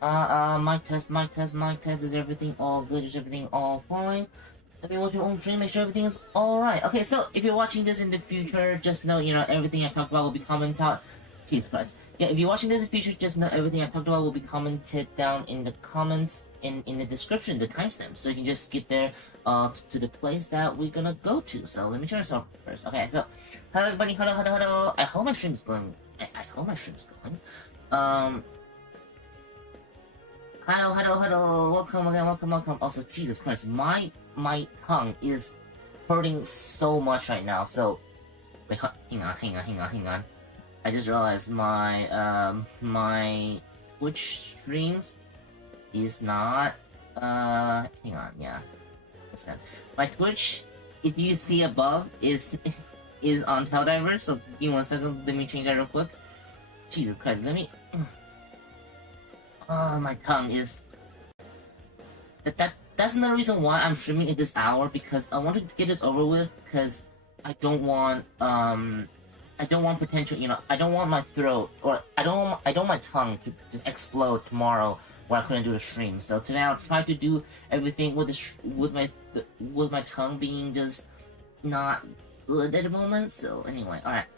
Mic test. Is everything all good? Is everything all fine? Let me watch your own stream, make sure everything is alright. Okay, so if you're watching this in the future, just know, everything I talked about will be commented out. Jesus Christ. Yeah, if you're watching this in the future, just know everything I talked about will be commented down in the comments, in the description, the timestamp. So you can just skip there to the place that we're gonna go to. So let me turn this off first. Okay, so, hello everybody, hello. I hope my stream is going. I hope my stream is going. Hello. Welcome. Also, Jesus Christ, my tongue is hurting so much right now. So, wait, hang on. I just realized my Twitch streams is not hang on, yeah. My Twitch, if you see above, is on Helldiver. So give me 1 second. Let me change that real quick. Jesus Christ, let me. My tongue is. That's another reason why I'm streaming at this hour, because I want to get this over with. Because I don't want potential. I don't want my throat, or I don't want my tongue to just explode tomorrow where I couldn't do the stream. So today I'll try to do everything with my tongue being just not good at the moment. So anyway, all right.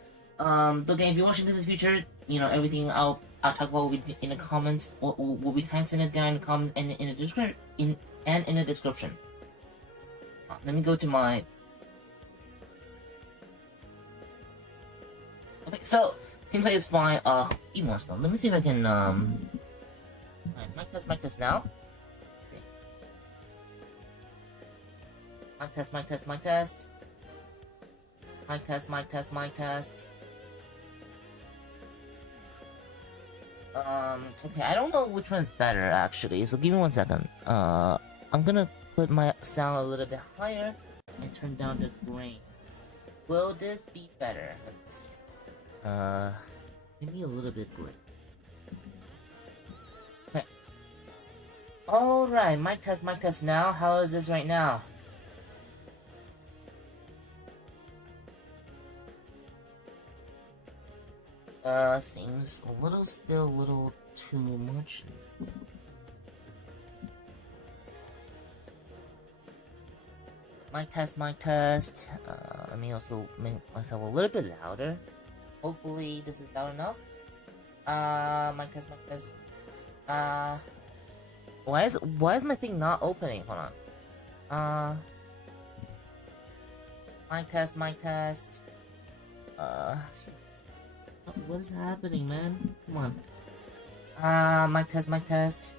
But again, if you're watching this in the future, everything I'll talk about will be in the comments, or will be timestamped down in the comments and in the description. In the description. Let me go to my. Okay, so seems like it's fine. Give me 1 second. Let me see if I can Alright, mic test now. Mic test. Okay, I don't know which one's better actually, so give me 1 second. I'm gonna put my sound a little bit higher and turn down the grain. Will this be better? Let's see. Maybe a little bit gray. Okay. Alright, mic test now. How is this right now? Seems still a little too much. Mic test. Let me also make myself a little bit louder. Hopefully this is loud enough. Mic test. Why is my thing not opening? Hold on. Mic test. What's happening, man? Come on. Mic test. Mic test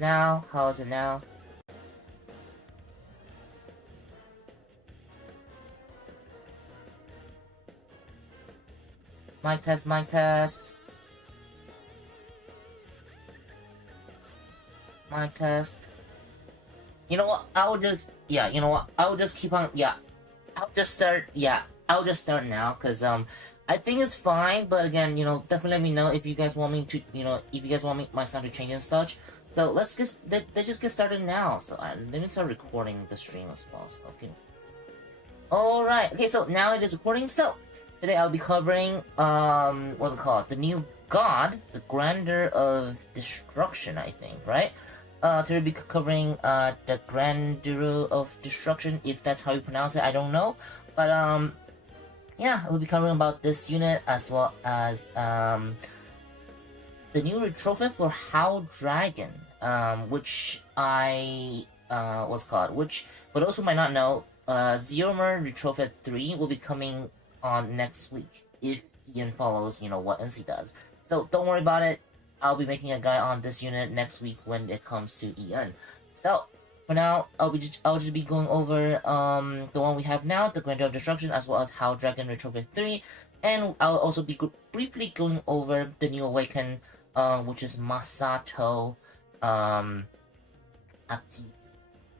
now. How is it now? Mic test. You know what? I will just keep on. I'll just start now, because I think it's fine. But again, definitely let me know if you guys want me to, my sound to change and such. So let's just get started now. So let me start recording the stream as well. So all right. Okay. So now it is recording. So today I'll be covering what's it called? The new GoD, the Grandeur of Destruction, I think, right? Today we'll be covering the Grandeur of Destruction, if that's how you pronounce it, I don't know. But yeah, we'll be covering about this unit, as well as the new retrofit for Hau Dragon, which which, for those who might not know, Zeorymer Retrofit 3 will be coming on next week, if Ian follows, what NC does. So don't worry about it. I'll be making a guide on this unit next week when it comes to Ian. So for now, I'll just be going over the one we have now, the Grandeur of Destruction, as well as Hau Dragon Retrofit 3, and I'll also be briefly going over the new awaken, which is Masato,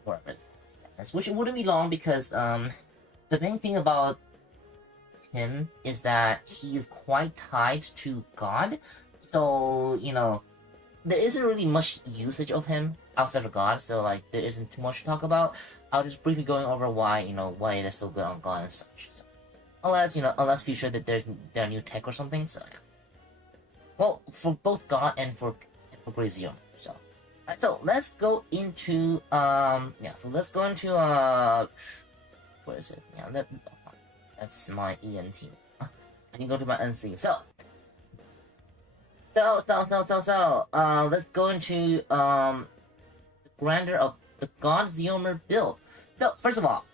whatever. Which wouldn't be long, because the main thing about him is that he is quite tied to GoD. So, there isn't really much usage of him outside of GoD, so there isn't too much to talk about. I'll just briefly going over why, why it is so good on GoD and such. So, unless unless future that there are new tech or something. So yeah. Well, for both God and for Grey Zeorymer. So alright, so let's go into so let's go into where is it? Yeah, that's my EN team. I can go to my NC. So let's go into Grandeur of the God Zeorymer build. So first of all,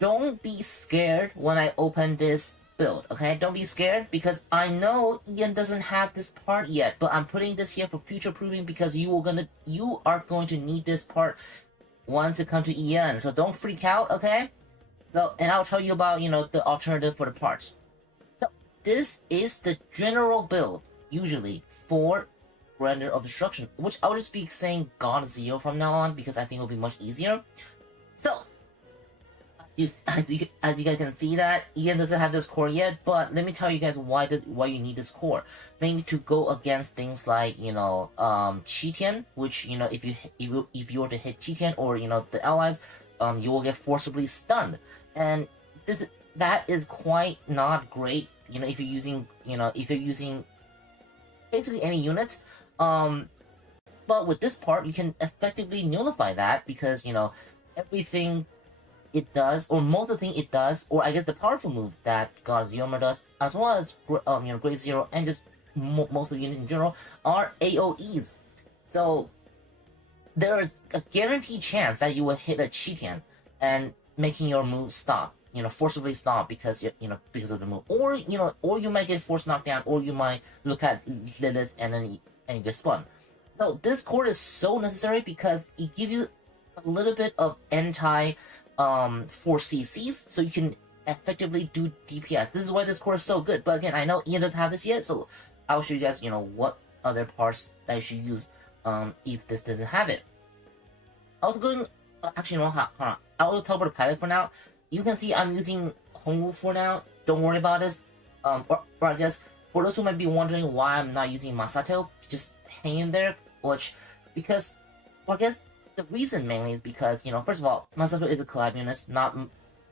don't be scared when I open this build, okay? Don't be scared because I know Ian doesn't have this part yet, but I'm putting this here for future proofing because you are going to need this part once it comes to Ian. So don't freak out, okay? So, and I'll tell you about the alternative for the parts. So this is the general build usually for Grandeur of Destruction, which I'll just be saying God Zeo from now on because I think it'll be much easier. So as you guys can see that Ian doesn't have this core yet, but let me tell you guys why you need this core. Mainly to go against things like Qitian, which if you were to hit Qitian or the allies, you will get forcibly stunned, and that is quite not great. If you're using basically any units. But with this part, you can effectively nullify that because everything it does, or most of the thing it does, or I guess the powerful move that God Zeorymer does, as well as Grey Zero and just most of the units in general, are AOEs. So there is a guaranteed chance that you will hit a Qitian and making your move stop, forcibly stop because because of the move, or or you might get forced knocked down, or you might look at Lilith and you get spun. So this core is so necessary because it gives you a little bit of anti 4 CCs, so you can effectively do DPS. This is why this core is so good. But again, I know Ian doesn't have this yet, so I'll show you guys, what other parts that you should use if this doesn't have it. I was going, actually, no, hold on. I will talk about the pilot for now. You can see I'm using Hongwu for now. Don't worry about this. Or I guess for those who might be wondering why I'm not using Masato, just hang in there. Because I guess the reason mainly is because first of all, Masato is a collab unit.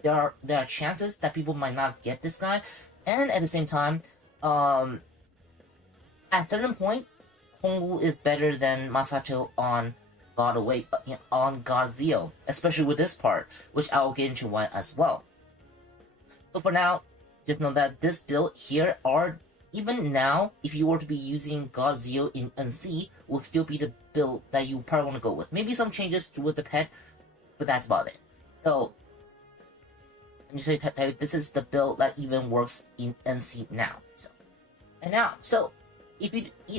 There are chances that people might not get this guy, and at the same time, at a certain point, Hongwu is better than Masato on God Zeo, especially with this part, which I will get into why as well. But for now, just know that this build here are, even now, if you were to be using God Zeo in NC, will still be the build that you probably want to go with. Maybe some changes with the pet, but that's about it. So, let me say this is the build that even works in NC now. So,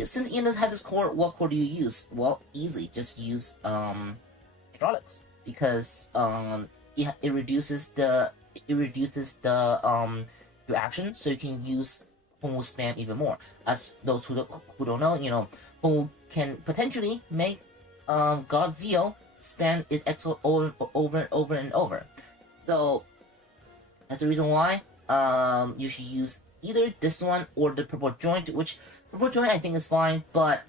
since Ian doesn't have this core, what core do you use? Well, easy, just use hydraulics because it reduces the your action, so you can use Hongwu spam even more. As those who don't know, Hongwu can potentially make God Zeo spam its exo over and over and over. So that's the reason why you should use either this one or the purple joint, which purple joint I think is fine, but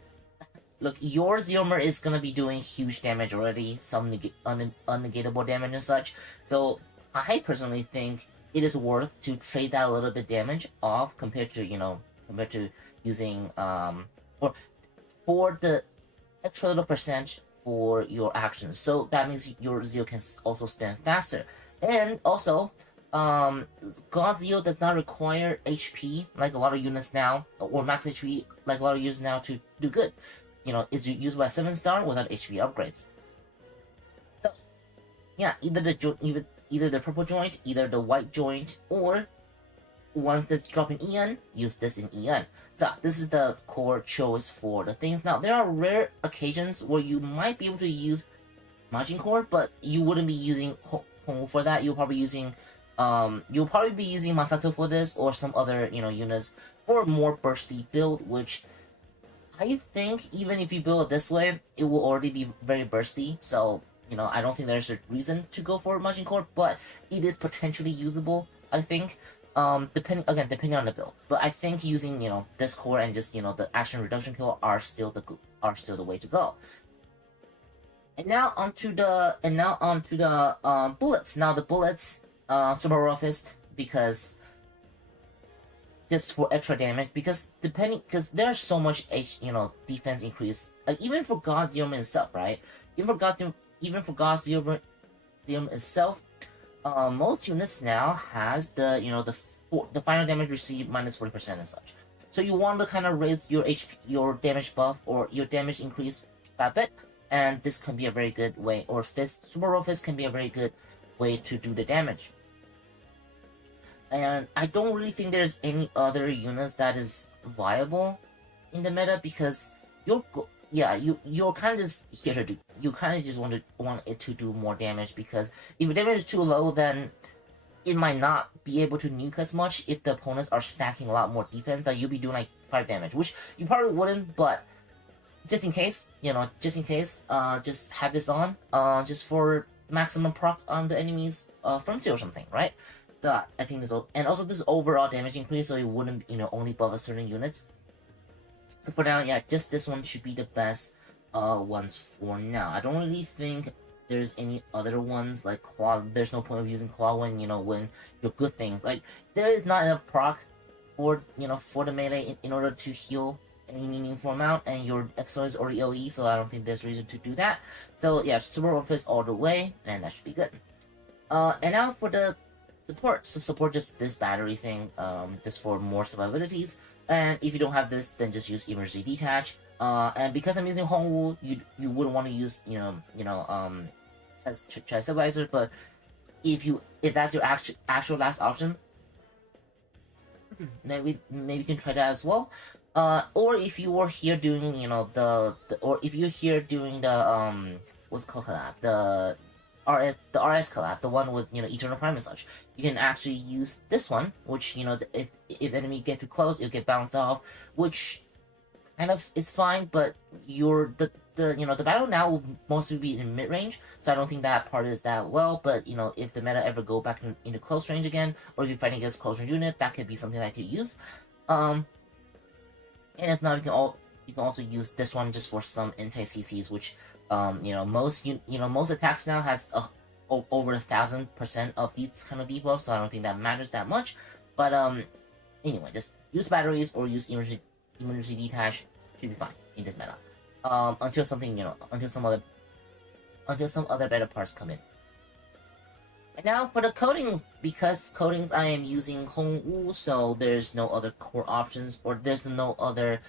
look, your Zeorymer is gonna be doing huge damage already, some unnegatable damage and such. So I personally think it is worth to trade that a little bit damage off compared to using or for the extra little percent for your actions. So that means your Zeo can also spam faster. And also, God Zeo does not require HP like a lot of units now, or max HP like a lot of units now to do good. It's used by 7-star without HP upgrades. So yeah, either the purple joint, either the white joint, or once this drop in Eon, use this in Eon. So this is the core choice for the things. Now there are rare occasions where you might be able to use Majin Core, but you wouldn't be using Hongwu for that. You'll probably be using Masato for this, or some other units for a more bursty build, which I think even if you build it this way, it will already be very bursty. So I don't think there's a reason to go for Majin Core, but it is potentially usable, I think. Depending on the build. But I think using this core and just the action reduction kill are still the way to go. And now onto the bullets. Now the bullets, super roughest, because just for extra damage, because there's so much defense increase, like even for God Zeorymer itself, right? Even for God Zeorymer itself, most units now has the the final damage received minus 40% and such. So you want to kind of raise your HP, your damage buff, or your damage increase a bit, and this can be a very good way, or Super Roll Fist can be a very good way to do the damage. And I don't really think there's any other units that is viable in the meta, because you're kind of just here to do. You kind of just want it to do more damage, because if the damage is too low, then it might not be able to nuke as much if the opponents are stacking a lot more defense. Like you'll be doing like 5 damage, which you probably wouldn't, but just in case, just have this on, just for maximum proc on the enemy's frontier or something, right? So I think this, and also this overall damage increase, so it wouldn't only buff a certain units. So for now, yeah, just this one should be the best ones for now. I don't really think there's any other ones like Claw. There's no point of using Claw when when your good things, like there is not enough proc for for the melee in order to heal any meaningful amount, and your Exo is already OE, so I don't think there's reason to do that. So yeah, Super Roll Fist all the way, and that should be good. And now for the support. So support just this battery thing, just for more survivabilities. And if you don't have this, then just use emergency detach. And because I'm using Hongwu, you wouldn't want to use Chest Stabilizer, but if that's your actual last option, maybe you can try that as well. Or if you were here doing or if you're here doing the what's it called, collab, the RS collab, the one with Eternal Prime and such, you can actually use this one, which if enemy get too close, it'll get bounced off, which kind of is fine, but the battle now will mostly be in mid range, so I don't think that part is that well. But if the meta ever go back into close range again, or if you're fighting against close range unit, that could be something that I could use. And if not, you can also use this one just for some anti-CCs, which most attacks now has over 1,000% of these kind of debuffs, so I don't think that matters that much. But anyway, just use batteries or use emergency detach, should be fine in this meta. Until something until some other better parts come in. And now for the coatings, because coatings I am using Hongwu, so there's no other core options, or there's no other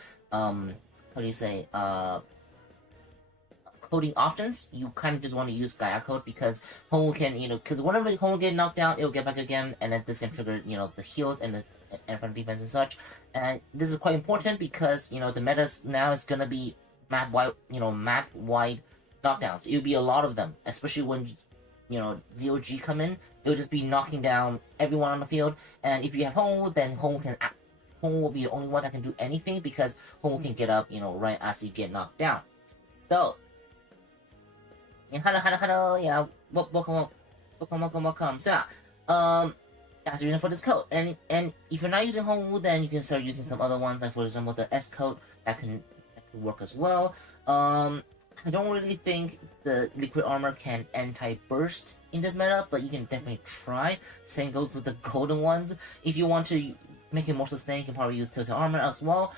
coating options. You kind of just want to use Gaia Coat, because Hongwu can because whenever Hongwu get knocked down, it'll get back again, and then this can trigger the heals and the front defense and such. And this is quite important because the meta now is gonna be map wide knockdowns. It'll be a lot of them, especially when ZOG come in. It'll just be knocking down everyone on the field. And if you have Hongwu, then Hongwu will be the only one that can do anything, because Hongwu can get up right as you get knocked down. So hello, yeah, welcome. So that's the reason for this code. And if you're not using Hongwu, then you can start using some other ones, like for example the S code that can work as well. I don't really think the liquid armor can anti-burst in this meta, but you can definitely try. Same goes with the golden ones. If you want to make it more sustained, you can probably use tilted armor as well.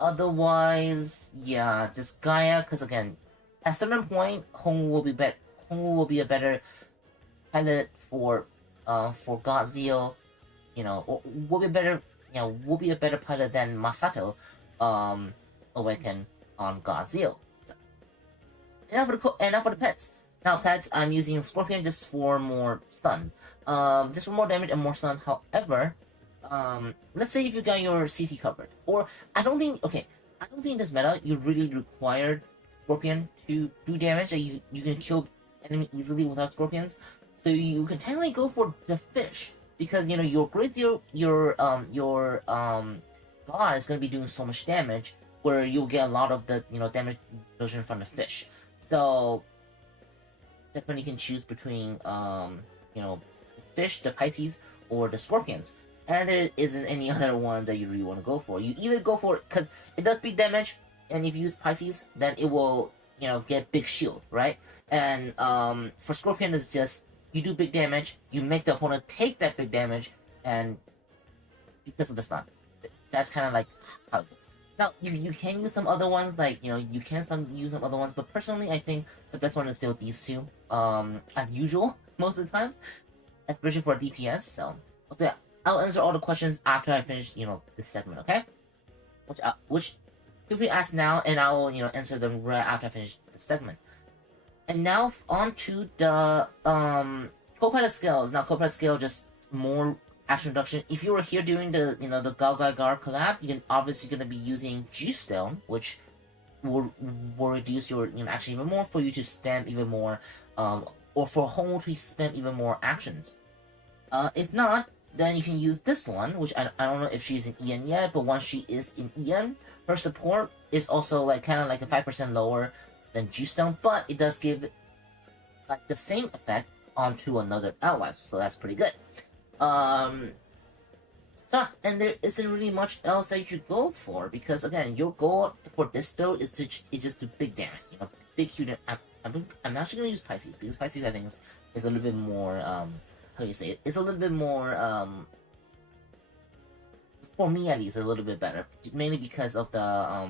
Otherwise, yeah, just Gaia, because again, at a certain point, Hongwu will be a better pilot for GoD, or will be a better pilot than Masato, Awaken on GoD. So, and now for the pets. Now pets, I'm using Scorpion just for more stun, just for more damage and more stun. However, let's say if you got your CC covered, or I don't think in this meta you really required Scorpion to do damage. Like you can kill enemy easily without Scorpions, so you can technically go for the fish, because your God is gonna be doing so much damage, where you'll get a lot of the damage version from the fish. So definitely can choose between the fish, the Pisces, or the Scorpions. And there isn't any other ones that you really want to go for. You either go for it because it does big damage, and if you use Pisces, then it will get big shield, right? And for Scorpion, it's just you do big damage, you make the opponent take that big damage, and because of the stun. That's kind of like how it goes. Now you can use some other ones, like you can use some other ones, but personally I think the best one is still these two. As usual, most of the times, especially for DPS. So yeah, I'll answer all the questions after I finish this segment, okay? Which feel free to ask now, and I will answer them right after I finish the segment. And now on to the co-pilot skills. Now co-pilot skill just more action reduction. If you were here during the the GoD collab, you can obviously gonna be using G Stone, which will reduce your action even more for you to spam even more, or for Homo to spam even more actions. If not, then you can use this one, which I don't know if she's in EN yet, but once she is in EN, her support is also like kind of like a 5% lower than G Stone, but it does give like the same effect onto another allies, so that's pretty good. And there isn't really much else that you should go for, because again, your goal for this though is just to big damage, big unit. I'm actually gonna use Pisces, because Pisces I think is a little bit more how do you say it? It's a little bit more for me at least a little bit better, mainly because of the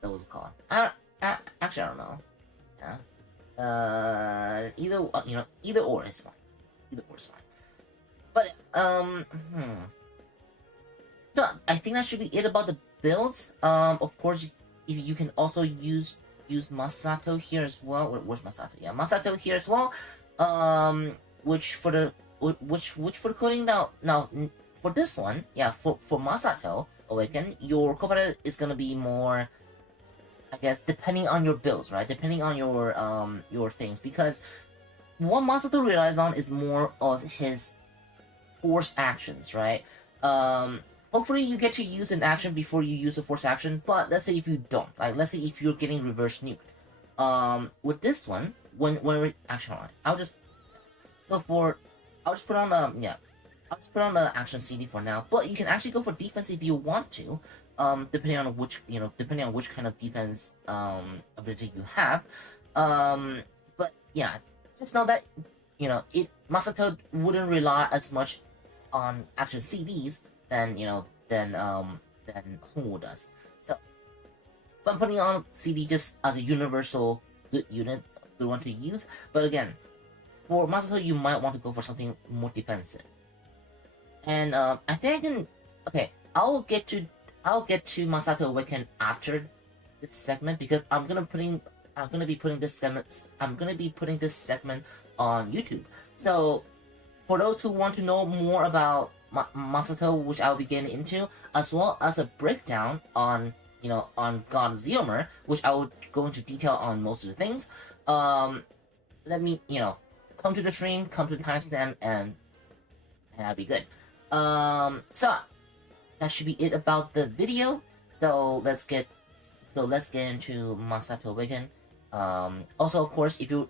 what was it called? Actually I don't know. Yeah. Either or is fine. Either or is fine. But so I think that should be it about the builds. Of course, you can also use Masato here as well. Where's Masato? Yeah, Masato here as well. Which for the coding now for this one, yeah, for Masato Awaken, your co-pilot is gonna be more, I guess, depending on your builds, right? Depending on your things, because what Masato relies on is more of his force actions, right? Hopefully you get to use an action before you use a force action, but let's say if you don't, like let's say if you're getting reverse nuked, with this one, when action on, I'll just put on the action CD for now, but you can actually go for defense if you want to, depending on which kind of defense ability you have, but yeah, just know that Masato wouldn't rely as much on action CDs than Homo does. So I'm putting on CD just as a universal good unit, good one to use. But again, for Masato, you might want to go for something more defensive. And I think I can. Okay, I'll get to Masato Awaken after this segment, because I'm gonna be putting this segment on YouTube. So for those who want to know more about Masato, which I'll be getting into, as well as a breakdown on GoD Zeorymer, which I will go into detail on most of the things. Let me come to the stream, come to the timestamp, and I'll be good. So that should be it about the video. So let's get into Masato Awaken. Also, of course, if you're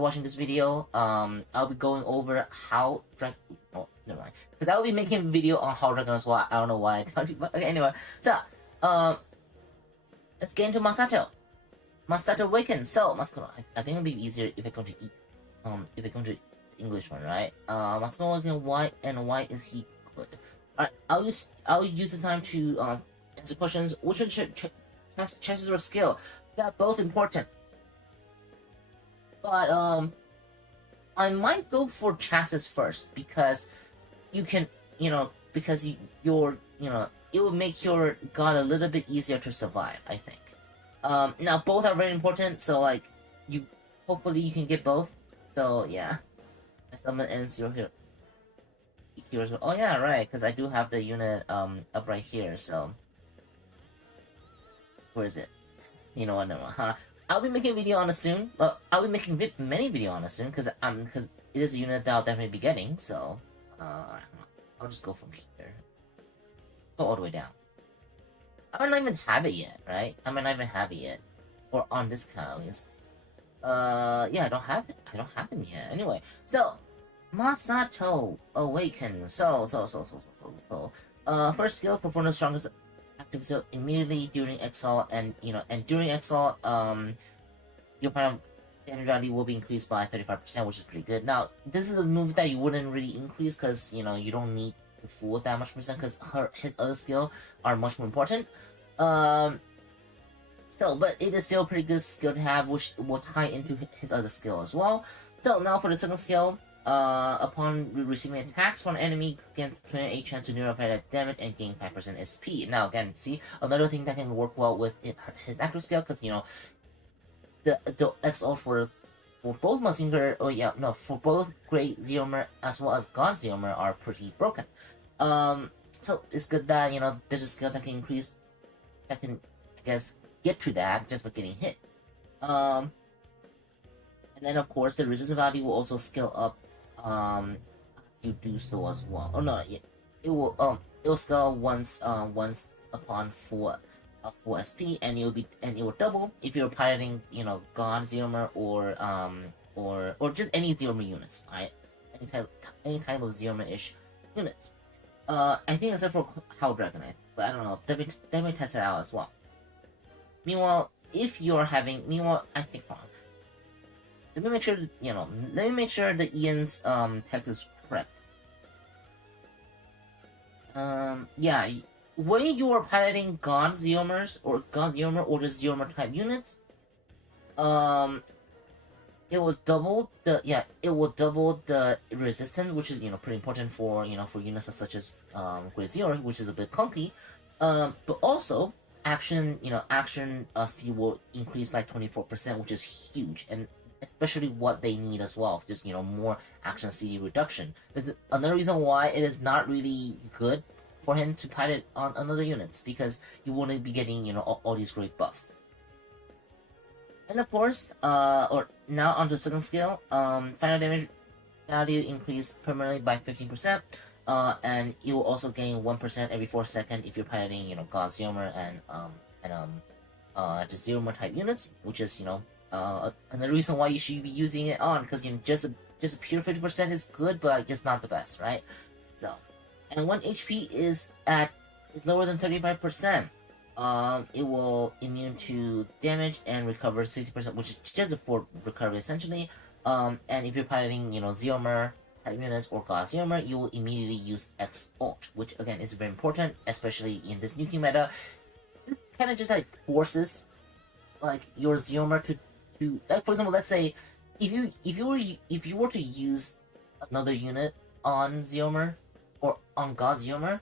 watching this video, I'll be going over Hau Dragon. Oh, never mind. Because I will be making a video on Hau Dragon as well. I don't know why I told you, but okay, anyway. So, let's get into Masato. Masato Awaken. So, Masato, I think it'll be easier if I go to English one, right? Masato Awaken, why is he good? Alright, I'll use the time to answer questions. Which one chances or skill? They're both important. But I might go for chassis first, because you can, because it will make your god a little bit easier to survive, I think. Now both are very important, so like hopefully you can get both. So yeah, summon ends your hero. Oh yeah, right, because I do have the unit up right here. So where is it? You know what? No, huh? I'll be making a video on it soon. I'll be making many videos on it soon, because it is a unit that I'll definitely be getting. So I'll just go from here. Go all the way down. I might not even have it yet, right? I might not even have it yet, or on this count at least. Yeah, I don't have it. I don't have him yet. Anyway, so Masato Awaken. So first skill, perform the strongest active skill immediately during exile, and during exile, your final damage value will be increased by 35%, which is pretty good. Now, this is a move that you wouldn't really increase, because you don't need full that much percent because his other skill are much more important. So, but it is still a pretty good skill to have, which will tie into his other skill as well. So now for the second skill, upon receiving attacks from an enemy, gain 28 chance to nullify that damage and gain 5% SP. Now again, see, another thing that can work well with his active skill, because you know, the XO for both Mazinger, for both Great Zeorymer as well as God Zeorymer are pretty broken. So it's good that, you know, there's a skill that can I guess, get to that just by getting hit. And then of course the resistance value will also scale up you do so as well. Oh no, yeah, it will scale once upon full SP, and it will double if you're piloting, you know, God Zeorymer or just any Zeorymer units, right? Any type of Zeorymer-ish units. I think except for Hau Dragon, but I don't know. Definitely test it out as well. Meanwhile, I think wrong. Let me make sure, that Ian's text is correct. Yeah, when you are piloting God Zeorymers or the Zeorymer type units, it will double the resistance, which is, you know, pretty important for, you know, for units such as Great Zeorymer, which is a bit clunky. But also action speed will increase by 24%, which is huge, and especially what they need as well, just, you know, more action CD reduction. Another reason why it is not really good for him to pilot on another units, because you wouldn't be getting, you know, all these great buffs. And of course, or now onto the second skill, final damage value increased permanently by 15%, and you will also gain 1% every 4 seconds if you're piloting, you know, God Zeorymer and just Zeorymer type units, which is, you know, another reason why you should be using it on, because, you know, just a pure 50% is good, but it's not the best, right? So, and when HP is lower than 35%, it will immune to damage and recover 60%, which is just a 4 recovery essentially. And if you're piloting, you know, Zeorymer type units or God Zeorymer, you will immediately use X ult, which again is very important, especially in this nuking meta. This kind of just like forces like your Zeorymer to like, for example, let's say if you were to use another unit on Zeorymer or on God Zeorymer,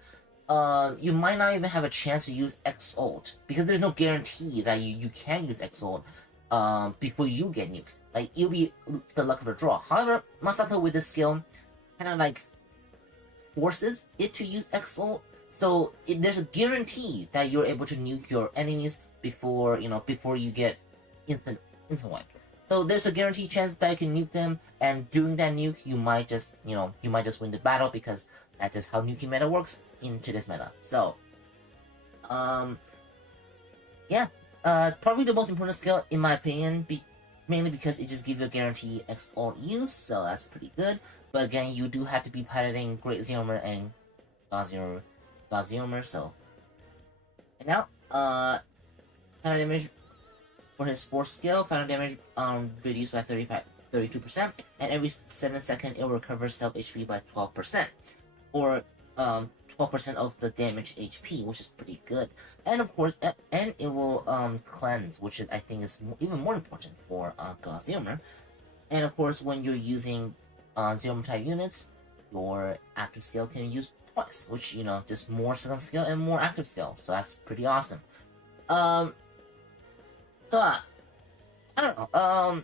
you might not even have a chance to use X ult, because there's no guarantee that you can use X ult before you get nuked. Like, it'll be the luck of the draw. However, Masato with this skill kind of like forces it to use X ult, so there's a guarantee that you're able to nuke your enemies before you get instant wipe. So there's a guaranteed chance that you can nuke them, and doing that nuke, you might just win the battle, because that's just how nuking meta works in today's meta. So, yeah, probably the most important skill in my opinion, mainly because it just gives you a guaranteed X ult use, so that's pretty good. But again, you do have to be piloting Great Zeorymer and God Zeorymer, so. And now, final damage for his 4th skill, final damage reduced by 32%, and every 7 seconds it will recover self HP by 12%, or 12% of the damage HP, which is pretty good. And of course, and it will cleanse, which I think is even more important for God Zeorymer. And of course, when you're using Zeorymer type units, your active skill can be used twice, which, you know, just more second skill and more active skill. So that's pretty awesome. So, I don't know.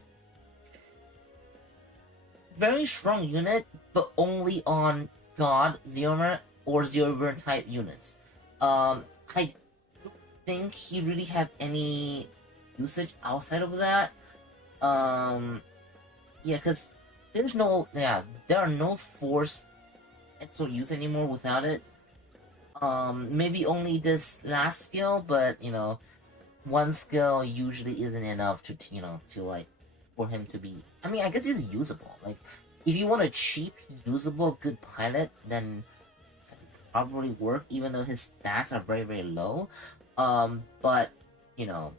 Very strong unit, but only on God Zeorymer or Zeorymer type units. I don't think he really had any usage outside of that. Yeah, because there are no force exo use anymore without it. Maybe only this last skill, but, you know, one skill usually isn't enough to like, for him to be. I mean, I guess he's usable. Like, if you want a cheap, usable, good pilot, then it can probably work, even though his stats are very, very low. But, you know,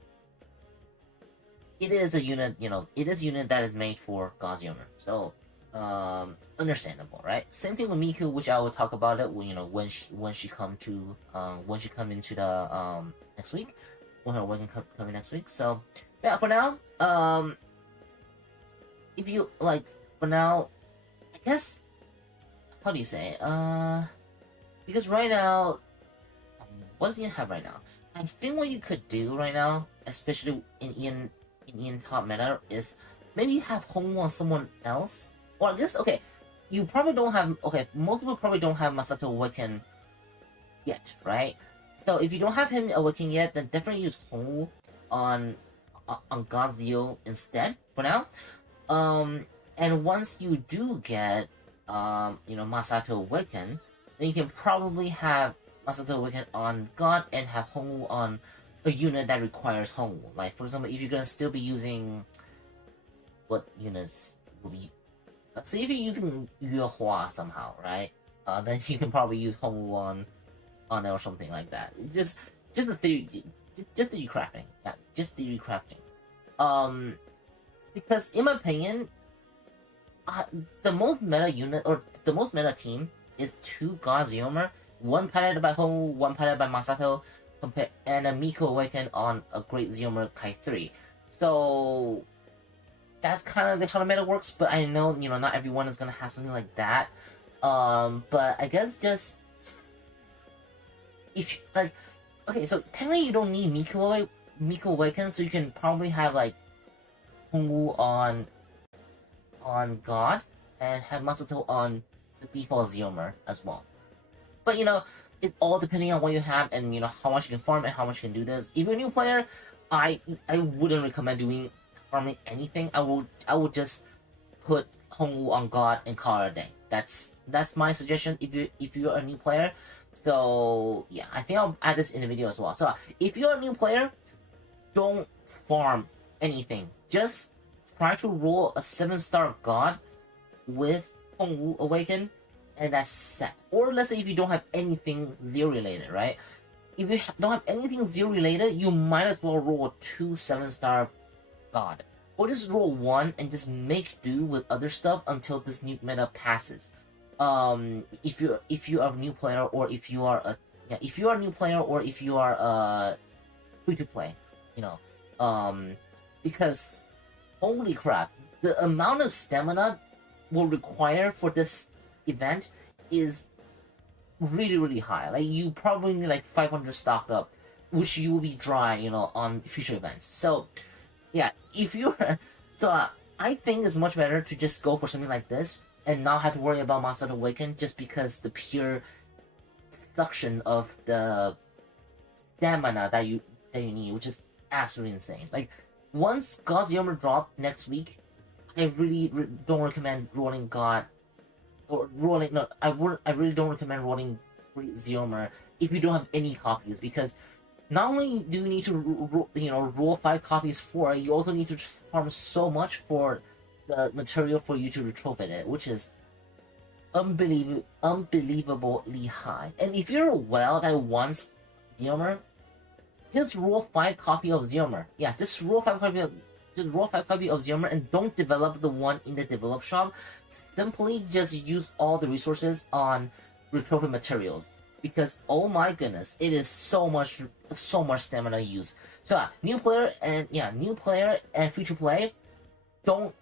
it is a unit. You know, it is a unit that is made for God Zeorymer. So, understandable, right? Same thing with Miku, which I will talk about it when when she come into the next week, when her awaken coming next week. So yeah, for now, if you like, for now, I guess, how do you say? Because right now, what does he have right now? I think what you could do right now, especially in Ian top meta, is maybe have Hongwoo on someone else. Or I guess, okay, you probably don't have, okay, most people probably don't have Masato awaken yet, right? So if you don't have him awaken yet, then definitely use Hongwoo on Gazio instead for now. And once you do get Masato awaken, then you can probably have Masato awaken on God and have Hongwoo on a unit that requires Hongwoo. Like, for example, if you're gonna still be using, what units will be, let's say if you're using Yuehua somehow, right? Then you can probably use Hongwoo on it or something like that. Just the theory, just theory crafting. Yeah, just theory crafting. Because in my opinion, the most meta unit, or the most meta team, is 2 God Zeorymer, one piloted by Hongwoo, one piloted by Masato, and a Miku awaken on a Great Zeorymer Kai 3. So that's kind of how the meta works, but I know, not everyone is gonna have something like that. But I guess just, if, like, okay, so technically you don't need Miku awaken, so you can probably have, like, Hongwoo on God, and have Masato on the default Zeorymer as well. But it's all depending on what you have and how much you can farm and how much you can do this. If you're a new player, I wouldn't recommend doing farming anything. I would just put Hongwoo on God and call it a day. That's my suggestion if you're a new player. So yeah, I think I'll add this in the video as well. So if you're a new player, don't farm anything. Just try to roll a 7-star God with Hongwoo awaken, and that's set. Or let's say if you don't have anything Zero related, right? If you don't have anything Zero related, you might as well roll 2 7-star God. Or just roll 1 and just make do with other stuff until this new meta passes. If you are a new player, or if you are free to play, because holy crap, the amount of stamina will require for this event is really, really high. Like, you probably need like 500 stock up, which you will be dry, on future events. So yeah, I think it's much better to just go for something like this and not have to worry about Masato awaken, just because the pure suction of the stamina that you need, which is absolutely insane. Like, once God Zeorymer drop next week, I really don't recommend rolling God, or rolling, no, I really don't recommend rolling Great Zeorymer if you don't have any copies, because not only do you need to roll 5 copies for it, you also need to farm so much for the material for you to retrofit it, which is unbelievably high. And if you're a whale that wants Zeorymer, just roll 5 copy of Zeorymer. Yeah, just roll 5 copy of Zeorymer, and don't develop the one in the develop shop. Simply just use all the resources on retrofit materials, because oh my goodness, it is so much stamina use. So new player and free to play, don't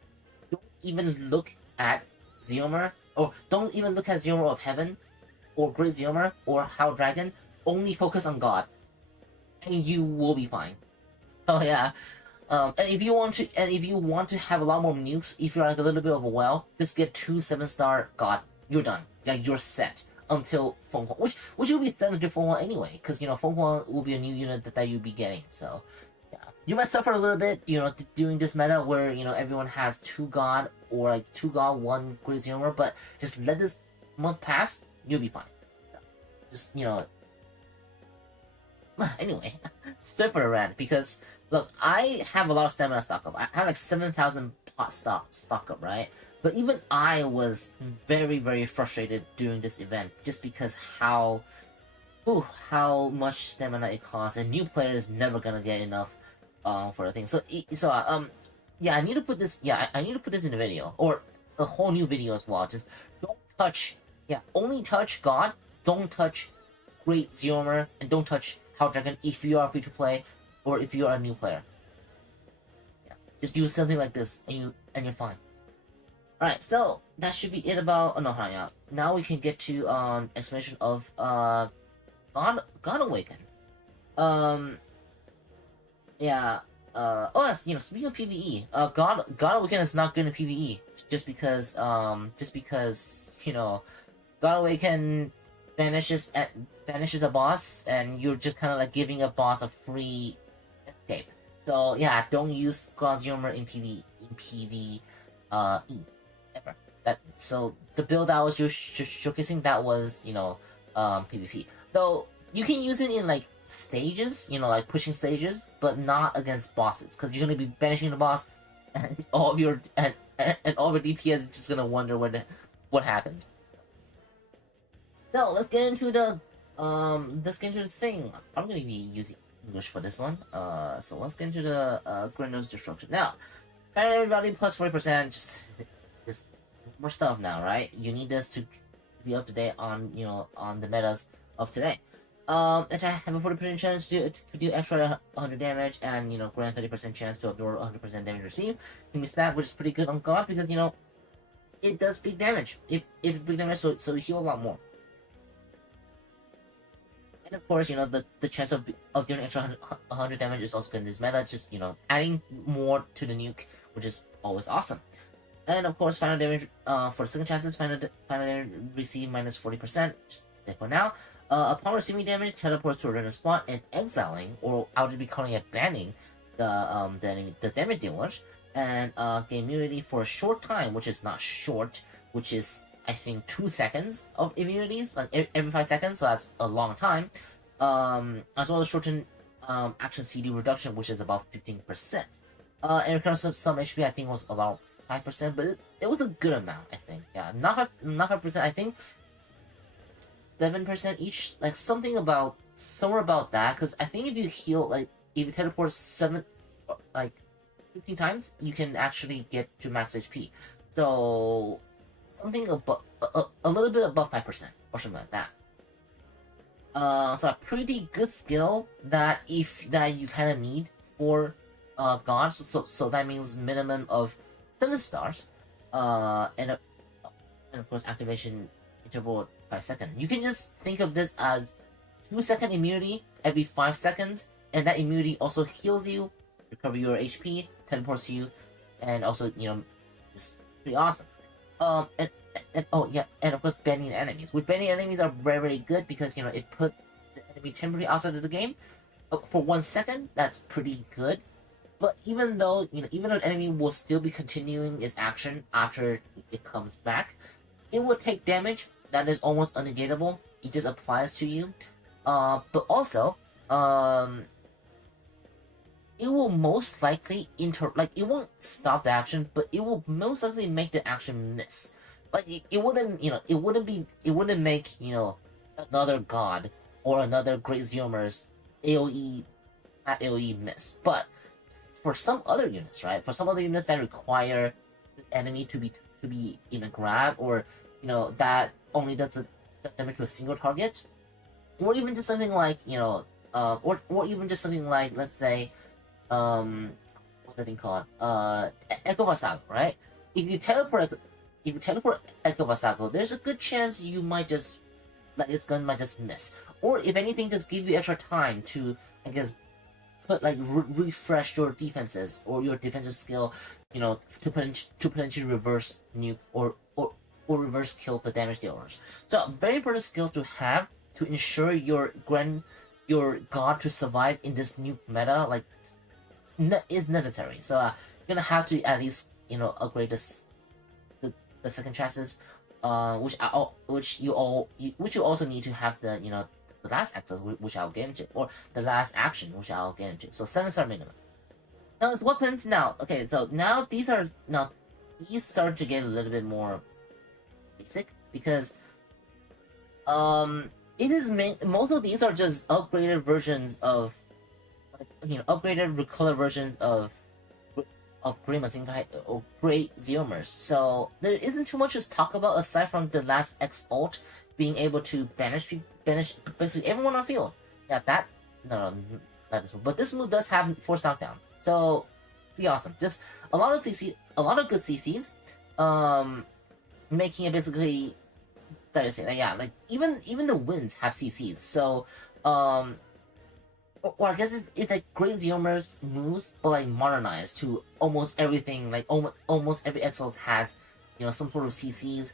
even look at Zeorymer, or don't even look at Zeorymer of Heaven, or Great Zeorymer, or Hau Dragon. Only focus on God, and you will be fine. Oh yeah. And if you want to have a lot more nukes, if you're like a little bit of a whale, just get 2 7-star God. You're done. Yeah, you're set until Feng Huang, which will be set until Feng Huang anyway, because Feng Huang will be a new unit that you'll be getting. So yeah, you might suffer a little bit, doing this meta where everyone has 2 God, or like 2 God, 1 Great Zeorymer, but just let this month pass, you'll be fine. So, just anyway, super rad, because look, I have a lot of stamina stock up. I have like 7,000 pot stock up, right? But even I was very, very frustrated during this event, just because how much stamina it costs. A new player is never gonna get enough for the thing. Yeah, I need to put this. Yeah, I need to put this in the video, or a whole new video as well. Just don't touch, yeah, only touch God, don't touch Great Zeorymer, and don't touch Hau Dragon if you are free to play or if you are a new player. Yeah, just use something like this and you're fine. Alright, so that should be it about yeah. Now we can get to explanation of God Awaken. Yeah. Oh yes, speaking of PvE, God Awaken is not good in PvE just because God Awaken banishes a boss, and you're just kind of like giving a boss a free escape. So yeah, don't use Zeorymer in PvE ever. So the build I was just showcasing, that was PvP. Though you can use it in like stages, like pushing stages, but not against bosses, because you're gonna be banishing the boss, and all of your DPS is just gonna wonder what happened. So let's get into the thing. I'm gonna be using English for this one. So let's get into the Grandeur of Destruction. Now, battery value plus 40%. Just more stuff now, right? You need this to be up to date on on the metas of today. Attack have a 40% chance to do extra 100 damage, and grant 30% chance to absorb 100% damage received. Give me stat, which is pretty good on God, because it does big damage. It's big damage, so you heal a lot more. And of course, the chance of doing extra 100 damage is also good in this meta. Just adding more to the nuke, which is always awesome. And of course, final damage for second chances, final damage receive minus 40%. Just stay for now. Upon receiving damage, teleports to a random spot and exiling, or I would be calling it banning, the damage dealers, and gain immunity for a short time, which is not short, which is I think 2 seconds of immunities, like every 5 seconds, so that's a long time. As well as shorten action CD reduction, which is about 15%. And recurrence of some HP, I think was about 5%, but it was a good amount, I think. Yeah, not 5%. I think 7% each, like somewhere about that. Because I think if you heal, like if you teleport 15 times, you can actually get to max HP. So something above a little bit above 5% or something like that. So a pretty good skill that you kind of need for God. So that means minimum of 7 stars, and of course activation interval 5 seconds. You can just think of this as 2-second immunity every 5 seconds, and that immunity also heals you, recover your HP, teleports you, and also it's pretty awesome. And of course banning enemies. With banning enemies are very, very good, because it put the enemy temporarily outside of the game for 1 second. That's pretty good. But even though an enemy will still be continuing its action after it comes back, it will take damage that is almost unnegatable. It just applies to you. But also, it will most likely it won't stop the action, but it will most likely make the action miss. Like it wouldn't make another God or another Great Zeorymer's AoE miss. But for some other units, right? For some other units that require the enemy to be in a grab, or that only does the damage to a single target, or even just something like or even just something like, let's say, what's that thing called? Echo Vasago, right? If you teleport Echo Vasago, there's a good chance you might just its gun might just miss, or if anything, just give you extra time to, I guess, refresh your defenses or your defensive skill, to potentially reverse nuke or reverse kill the damage dealers. So very important skill to have to ensure your God to survive in this nuke meta is necessary. So you're gonna have to at least upgrade the second chassis, which you also need to have the last access, which I'll get into, or the last action, which I'll get into. So 7-star minimum. Now it's weapons. Now, okay, so now these start to get a little bit more basic, because it is most of these are just upgraded versions of upgraded recolor versions of of great Mazinkai or great Zeomers. So there isn't too much to talk about aside from the last X ult being able to banish basically everyone on field. Yeah, that no, that is. But this move does have force knockdown, so pretty awesome. Just a lot of good CCs, making it basically. That is it. Yeah, like even the wins have CCs. So or I guess it's like great Zeomer's moves, but like modernized to almost everything. Like almost every Exalt has, some sort of CCs,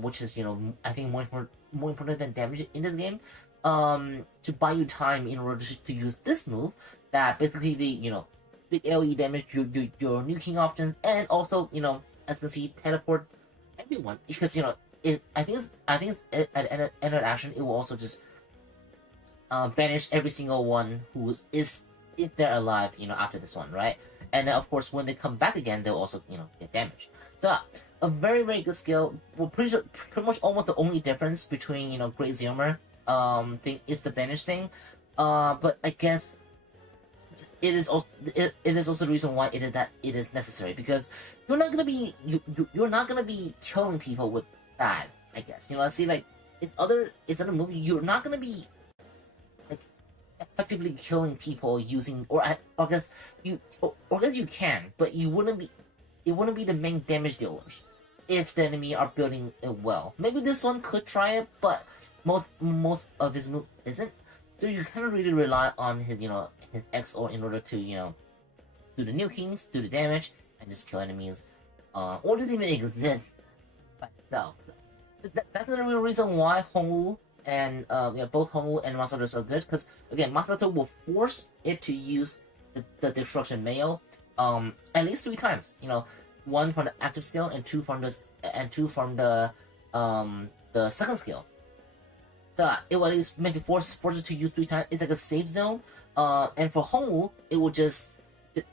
which is I think more important than damage in this game. To buy you time in order to use this move that basically big AOE damage your new king options, and also as you can see, teleport everyone because I think at end of action it will also just banish every single one who is if they're alive, after this one, right? And then of course when they come back again, they'll also get damaged. So a very very good skill. Well, pretty much almost the only difference between Great Zeomer thing is the banish thing. But I guess it is also the reason why it is necessary, because you're not gonna be killing people with that. I guess let's see, like it's other movie. You're not gonna be like effectively killing people using, or I guess you can, but you wouldn't be. It wouldn't be the main damage dealers if the enemy are building it well. Maybe this one could try it, but most of his move isn't. So you can't really rely on his his XO in order to do the nukings, do the damage, and just kill enemies, or doesn't even exist by itself. That's the real reason why Hongwu and both Hongwu and Masato are so good, because again Masato will force it to use the destruction mayo at least 3 times. One from the active skill and two from the second skill. So it will at least make it force it to use 3 times. It's like a safe zone. And for Hongwu, it will just for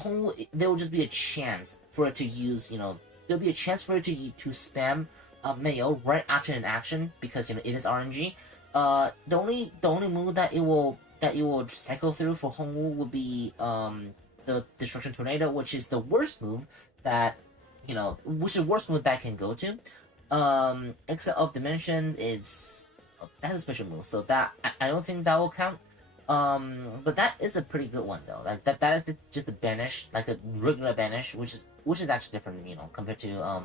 Hongwu there will just be a chance for it to use there'll be a chance for it to spam mayo right after an action, because it is RNG. The only move that it will cycle through for Hongwu would be the Destruction Tornado, which is the worst move that which is the worst move that can go to. Except of Dimension, that's a special move, so that I don't think that will count. But that is a pretty good one though. Like that is just a banish, like a regular banish, which is actually different, compared to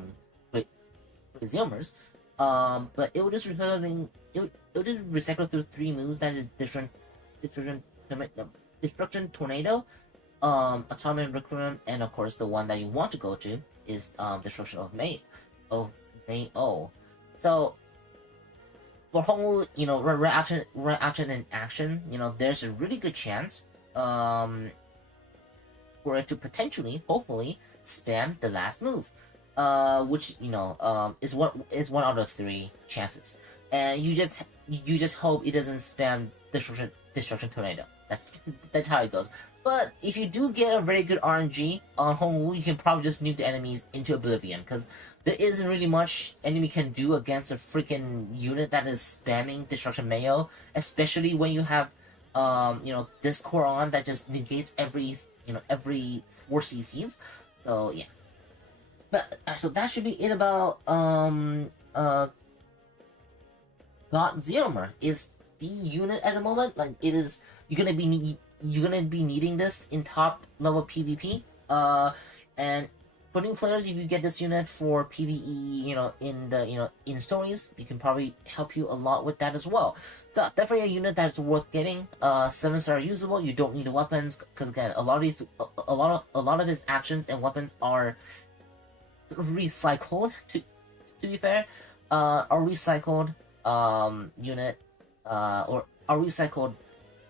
with Zeomers. But it will just recycle through 3 moves. That is Destruction Tornado, Atomic Requiem, and of course the one that you want to go to is Destruction of Mayo. So for Hongwu, right after an action, there's a really good chance for it to potentially, hopefully, spam the last move, which is one out of 3 chances, and you just hope it doesn't spam Destruction Tornado. That's how it goes. But if you do get a very good RNG on Hongwu, you can probably just nuke the enemies into oblivion, because there isn't really much enemy can do against a freaking unit that is spamming Destruction Mayo, especially when you have this core on that just negates every 4 CCs. So yeah. But so that should be it about GoD Zeorymer is the unit at the moment. Like it is, you're gonna be needing this in top level PvP. And for new players, if you get this unit for PvE, in stories, it can probably help you a lot with that as well. So definitely a unit that's worth getting. 7-star usable. You don't need the weapons, because again, a lot of his actions and weapons are recycled. To be fair, are recycled unit or are recycled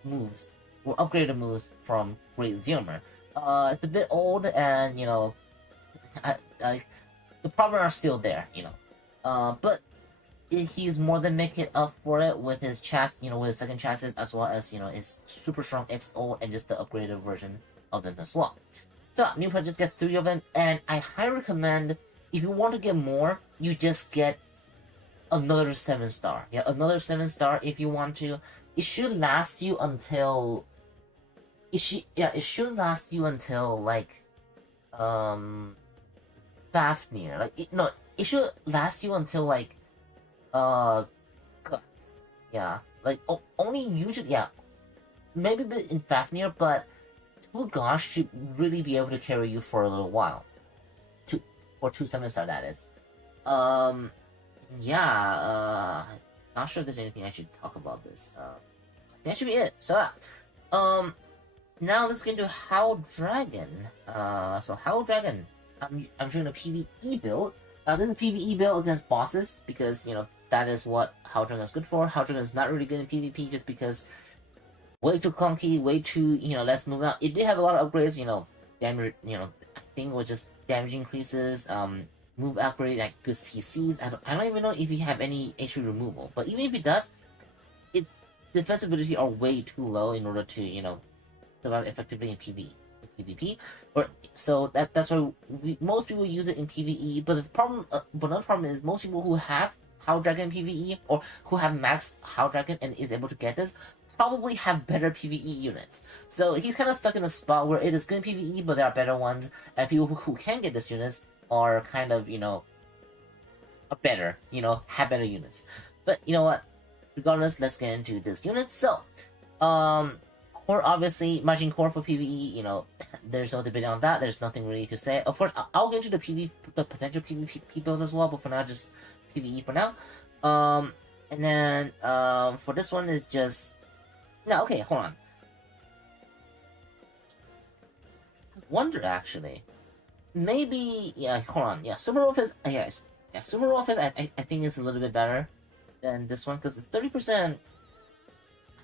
moves or upgraded moves from Great Zeorymer. It's a bit old, and the problems are still there, but he's more than making up for it with his chassis, with his second chassis, as well as his super strong XO and just the upgraded version of them as well. So new players get 3 of them, and I highly recommend, if you want to get more, you just get another 7-star. Yeah, another 7-star if you want to. It should last you until like Fafnir. Like no, it should last you until like guts. Yeah, like only usually yeah, maybe a bit in Fafnir, but two gosh should really be able to carry you for a little while. For 2 7-star that is. Yeah. Not sure if there's anything I should talk about this. That should be it. So, now let's get into Hau Dragon. So Hau Dragon, I'm showing a PvE build. This is a PvE build against bosses because that is what Hau Dragon is good for. Hau Dragon is not really good in PvP just because way too clunky, way too less move out. It did have a lot of upgrades. Damage. I think it was just damage increases. Move upgrade like good CCs. I don't even know if you have any HP removal. But even if it does, its defensibility are way too low in order to survive effectively in PvP. So that's why most people use it in PvE. But the problem, another problem is most people who have Hau Dragon PvE or who have max Hau Dragon and is able to get this probably have better PvE units. So he's kind of stuck in a spot where it is good in PvE, but there are better ones, and people who can get this units are kind of better, have better units. But you know what? Regardless, let's get into this unit. So, core obviously matching core for PvE. There's no debate on that. There's nothing really to say. Of course, I'll get into the potential PvP builds as well, but for now, just PvE for now. And then for this one is just no. Okay, hold on. I wonder actually. Maybe hold on. Yeah, Super Office. Super Office. I think it's a little bit better than this one because it's 30%. I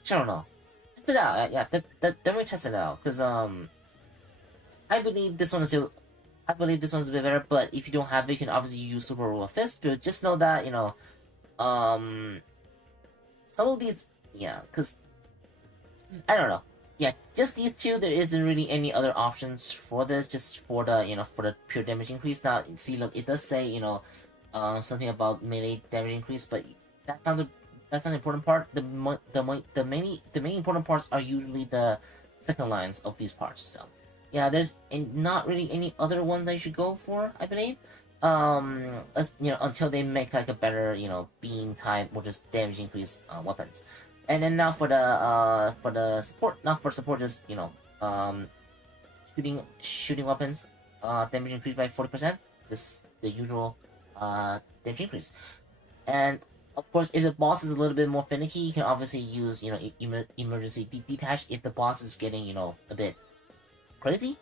don't know. Test it out. Yeah, definitely test it out because I believe this one is still. I believe this one's a bit better, but if you don't have it, you can obviously use Super Office. But just know that some of these because I don't know. Yeah, just these two. There isn't really any other options for this. Just for the for the pure damage increase. Now, see, look, it does say something about melee damage increase, but that's not the important part. The main important parts are usually the second lines of these parts. So yeah, there's not really any other ones I should go for. I believe. Until they make like a better beam type or just damage increase weapons. And then now for the support, not for support, just shooting weapons, damage increase by 40%. Just the usual damage increase. And of course, if the boss is a little bit more finicky, you can obviously use emergency detach if the boss is getting a bit crazy.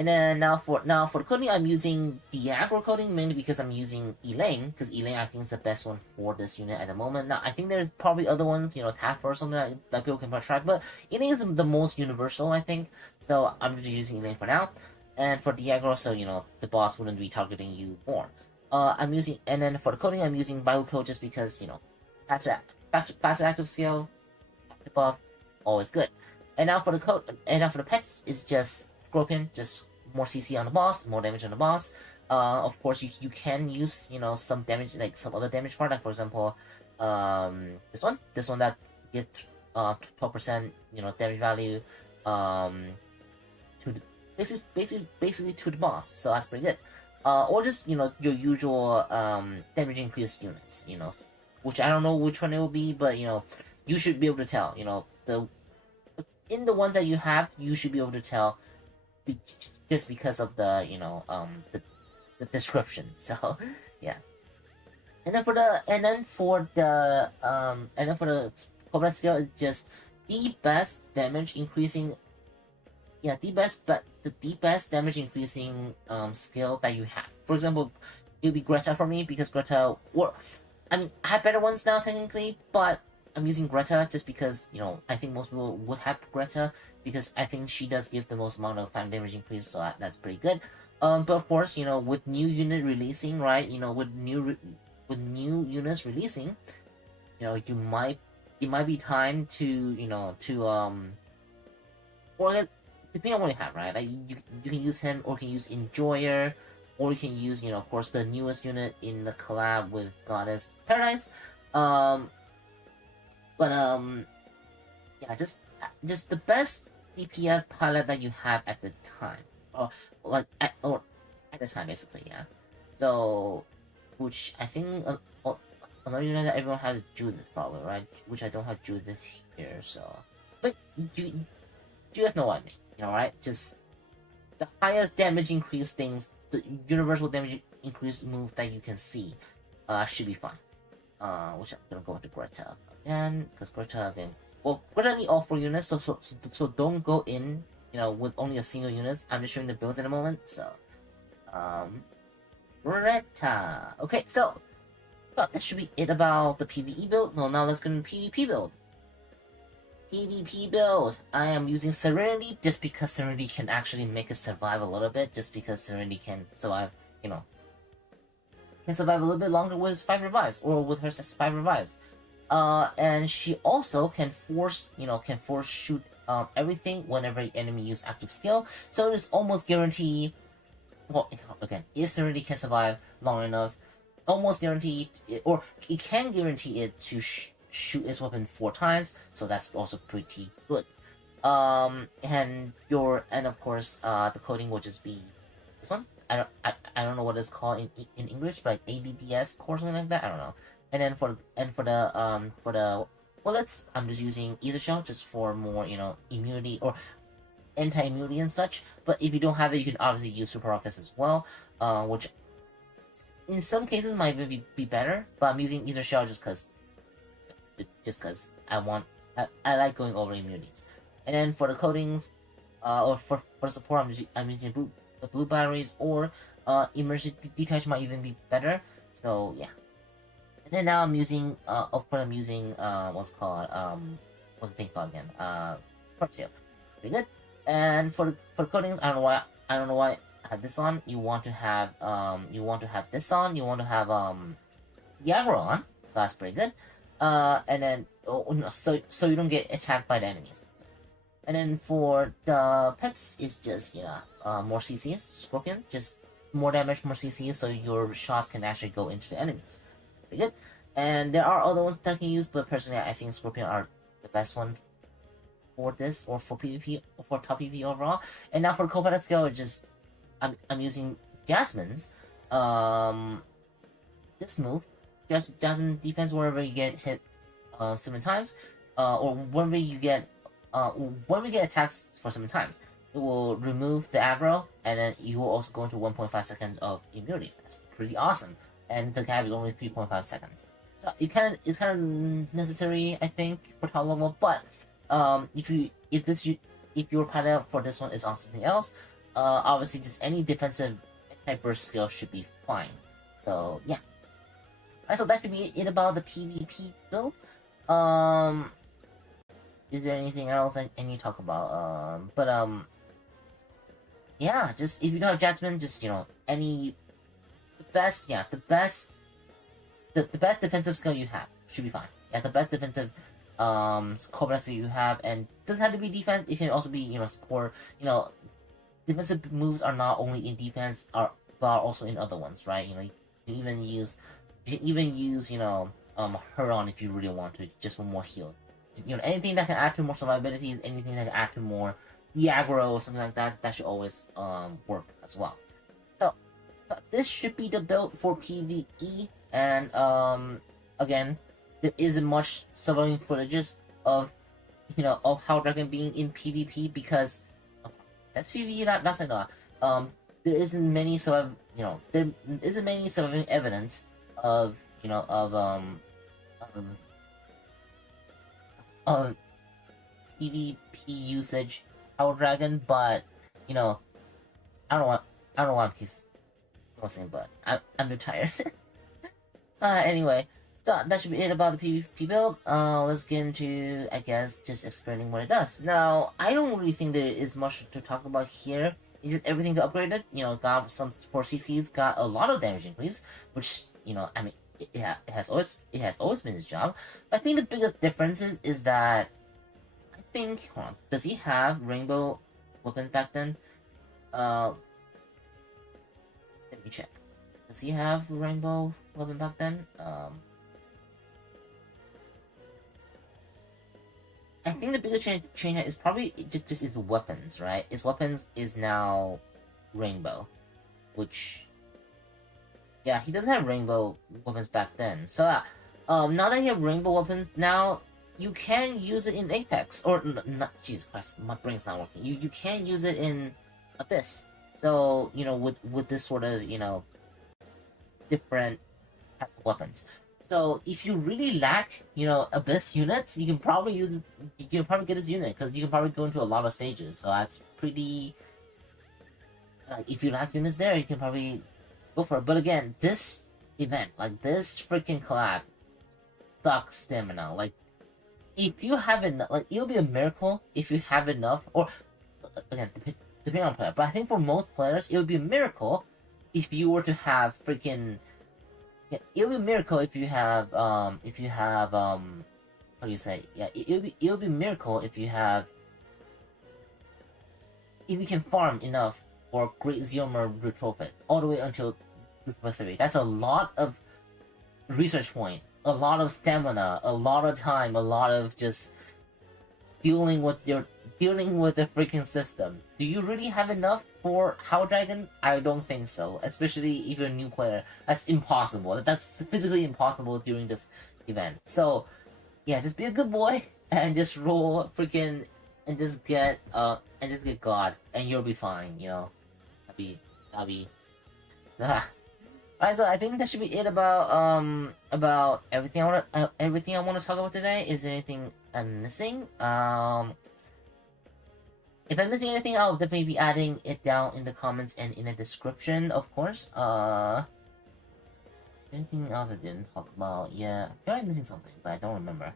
And then now for the coding, I'm using the aggro coding mainly because I'm using Elaine, because Elaine I think is the best one for this unit at the moment. Now I think there's probably other ones, Tap or something that people can try, but Elaine is the most universal I think. So I'm just using Elaine for now. And for the aggro, so the boss wouldn't be targeting you more. I'm using, and then for the coding, I'm using Bio Code just because faster active skill, active buff, always good. And now for the code, and now for the pets, is just Scorpion, just more CC on the boss, more damage on the boss. Of course, you can use some damage, like some other damage part, like for example, this one that gives 12% damage value to the, basically to the boss. So that's pretty good. Or just your usual damage increase units, which I don't know which one it will be, but you should be able to tell. In the ones that you have, you should be able to tell. Just because of the the description. So yeah. And then for the combat skill is just the best damage increasing. Yeah, the best damage increasing skill that you have. For example, it would be Greta for me because Greta, I have better ones now technically, but I'm using Greta just because I think most people would have Greta because I think she does give the most amount of fan damage increase, so that's pretty good. But of course, with new unit releasing, right? With new units releasing, it might be time to or depending on what you have, right? Like you can use him, or you can use Enjoyer, or you can use of course the newest unit in the collab with Goddess Paradise. But yeah, just the best DPS pilot that you have at the time. like at the time basically, yeah. So, which I think another unit that everyone has Judith probably, right? Which I don't have Judith here, so. But you guys know what I mean, you know, right? Just the highest damage increase things, the universal damage increase move that you can see, should be fine. Which I'm gonna go into Greta again, because Greta again. Well, Greta need all 4 units, so don't go in, you know, with only a single unit. I'm just showing the builds in a moment, so. Greta. Okay, so that should be it about the PvE build. So now let's go into PvP build. PvP build. I am using Serenity just because Serenity can actually make it survive a little bit. Just because Serenity can survive, you know, can survive a little bit longer with 5 revives or with her 5 revives. And she also can force shoot everything whenever the enemy use active skill. So it is almost guaranteed. Well, again, if Serenity can survive long enough, almost guaranteed, or it can guarantee it to shoot its weapon 4 times, so that's also pretty good. And of course, the coding will just be this one. I don't know what it's called in English, but like ADDS or something like that. I don't know. And then for the bullets, I'm just using Ether Shell just for more, you know, immunity or anti-immunity and such. But if you don't have it, you can obviously use Super Rockets as well, which in some cases might even be better. But I'm using Ether Shell just because I like going over immunities. And then for the coatings, or for support, I'm using blue batteries, or emergency detach might even be better. So yeah. And then now I'm using of course I'm using what's the thing called again? Crop Seal. Pretty good. And for coatings, I don't know why I have this on. You want to have this on. You want to have the aggro on. So that's pretty good. And then so you don't get attacked by the enemies. And then for the pets, it's just, you know, more CCs, Scorpion, just more damage, more CCs, so your shots can actually go into the enemies. It's pretty good. And there are other ones that I can use, but personally, I think Scorpion are the best one for this, or for PvP, or for top PvP overall. And now for co-pilot skill, it's just I'm using Jasmine's. This move, Jasmine defense wherever you get hit 7 times, or whenever you get when we get attacks for 7 times, it will remove the aggro, and then you will also go into 1.5 seconds of immunity. That's pretty awesome, and the cap is only 3.5 seconds. So it's kind of necessary, I think, for top level. But if your pilot for this one is on something else, obviously just any defensive type burst skill should be fine. So yeah. Alright, so that should be it about the PvP build. Is there anything else I need to talk about? Yeah, just if you don't have Jasmine, just, you know, the best defensive skill you have should be fine. Yeah, the best defensive core skill you have, and doesn't have to be defense. It can also be, you know, support. You know, defensive moves are not only in defense, but are also in other ones, right? You know, you can even use you know, Rerun if you really want to, just for more heals. You know, anything that can add to more survivability, anything that can add to more aggro or something like that, that should always work as well. So this should be the build for PvE, and again, there isn't much surviving footages of, you know, of Hau Dragon being in PvP, because that's PvE. That's not. There isn't many there isn't many surviving evidence of, you know, of PvP usage Hau Dragon, but, you know, I don't know why I'm listening, but I'm retired. Anyway, so that should be it about the PvP build. Let's get into, I guess, just explaining what it does. Now, I don't really think there is much to talk about here. It's just everything got upgraded. You know, got some 4 CCs, got a lot of damage increase, which, you know, I mean, it has always been his job. But I think the biggest difference is that, I think, hold on, does he have rainbow weapons back then? Let me check. Does he have rainbow weapon back then? I think the biggest change is probably just his weapons, right? His weapons is now rainbow, which yeah, he doesn't have rainbow weapons back then. So now that you have rainbow weapons now, you can use it in Apex or not. Jesus Christ, my brain's not working. You can use it in Abyss. So you know with this sort of different type of weapons. So if you really lack Abyss units, you can probably use you can probably get this unit because you can probably go into a lot of stages. So that's pretty. If you lack units there, you can probably go for it. But again, this event, like this freaking collab, sucks stamina. Like if you have enough, like it'll be a miracle if you have enough. Or again, depending on player. But I think for most players, it would be a miracle if you were to have freaking. Yeah, it'll be a miracle if you have how do you say? Yeah, it'll be a miracle if you have if you can farm enough for Great Zeorymer Retrofit all the way until Retrofit 3. That's a lot of research point, a lot of stamina, a lot of time, a lot of just dealing with the freaking system. Do you really have enough for Hau Dragon? I don't think so. Especially if you're a new player. That's impossible. That's physically impossible during this event. So yeah, just be a good boy and just roll freaking and just get God and you'll be fine, That'll be Alright, so I think that should be it about everything I want to talk about today. Is there anything I'm missing? If I'm missing anything, I'll definitely be adding it down in the comments and in the description, of course. Anything else I didn't talk about? Yeah, I feel like I'm missing something, but I don't remember.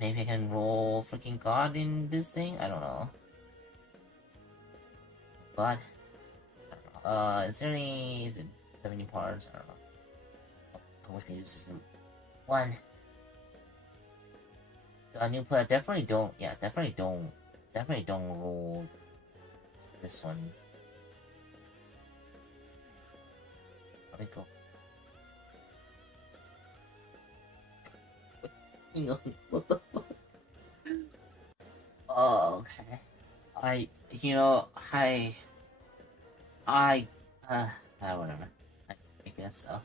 Maybe I can roll freaking God in this thing? I don't know. God? Is it 70 parts? I don't know. I wish I could use system 1. A new player, definitely don't roll this one. Let me go. What the fuck? Oh, okay. Whatever. I guess so.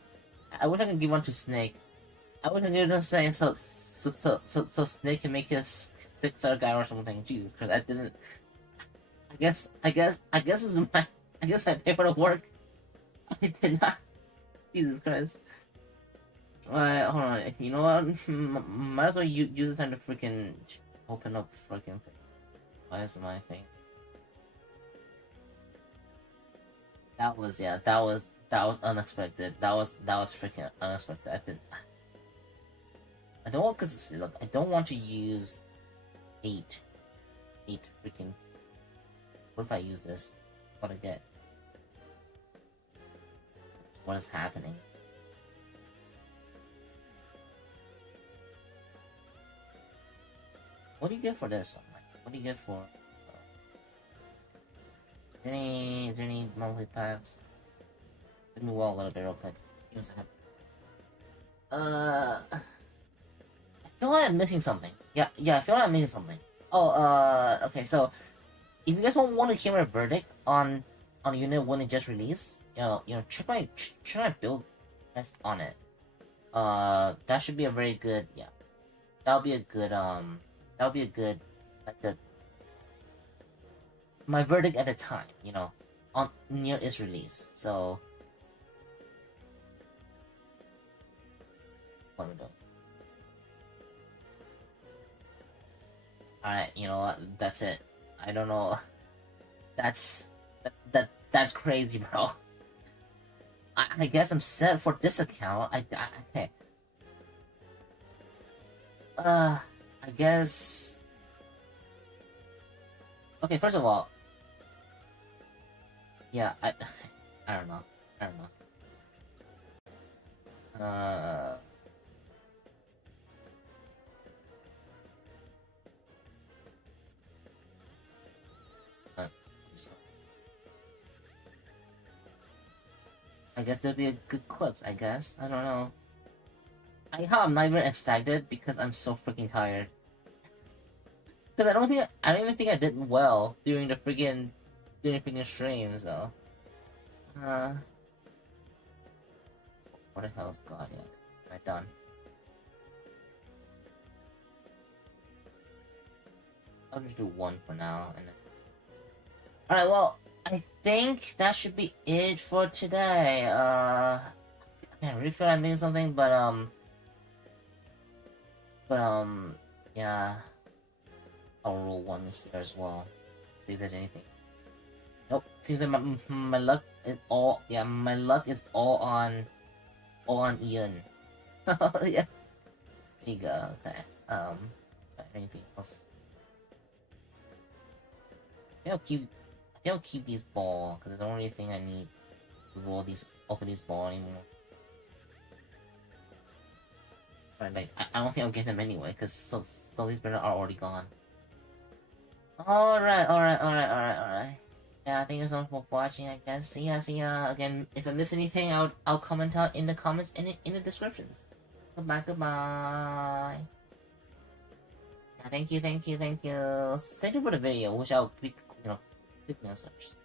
I wish I could give one to Snake. I wish I could do something so Snake can make us fix our guy or something. Jesus Christ, I didn't. I guess this is my. I guess I paid for the work. I did not. Jesus Christ. Hold on. You know what? Might as well use the time to freaking open up freaking. Why is my thing? That was unexpected. That was freaking unexpected. I don't want to use 8 freaking. What if I use this? What I get? What is happening? What do you get for this one? What do you get for? Is there any monthly packs? Let me wall a little bit real quick. Give me a second. I feel like I'm missing something. Yeah, I feel like I'm missing something. Oh, okay, so if you guys want to hear my verdict on a unit when it just released, check my build test on it. That should be a very good, that'll be a good, my verdict at the time, on near its release. So what we do? Alright, you know what? That's it. I don't know. That's crazy, bro. I guess I'm set for this account. Okay. I guess. Okay, first of all. Yeah, I don't know. I guess there'll be a good clips, I guess. I don't know. I'm not even excited because I'm so freaking tired. Because I don't even think I did well during the freaking do anything in stream, so. What the hell's God? Yeah, am I done? I'll just do one for now, and then. Alright, well, I think that should be it for today. I really feel like I'm missing something, but yeah. I'll roll one here as well. See if there's anything. Nope. Seems like my luck is all, yeah, my luck is all on Ian. Yeah. There you go. Okay. Anything else? I'll keep these ball because I don't really think I need to roll these, open this ball anymore. Right, like I don't think I'll get them anyway because so these better are already gone. Alright. Yeah, thank you so much for watching, I guess. See ya. Again, if I miss anything, I'll comment out in the comments in the descriptions. Goodbye. Yeah, thank you. Thank you for the video, which I'll be, quick message.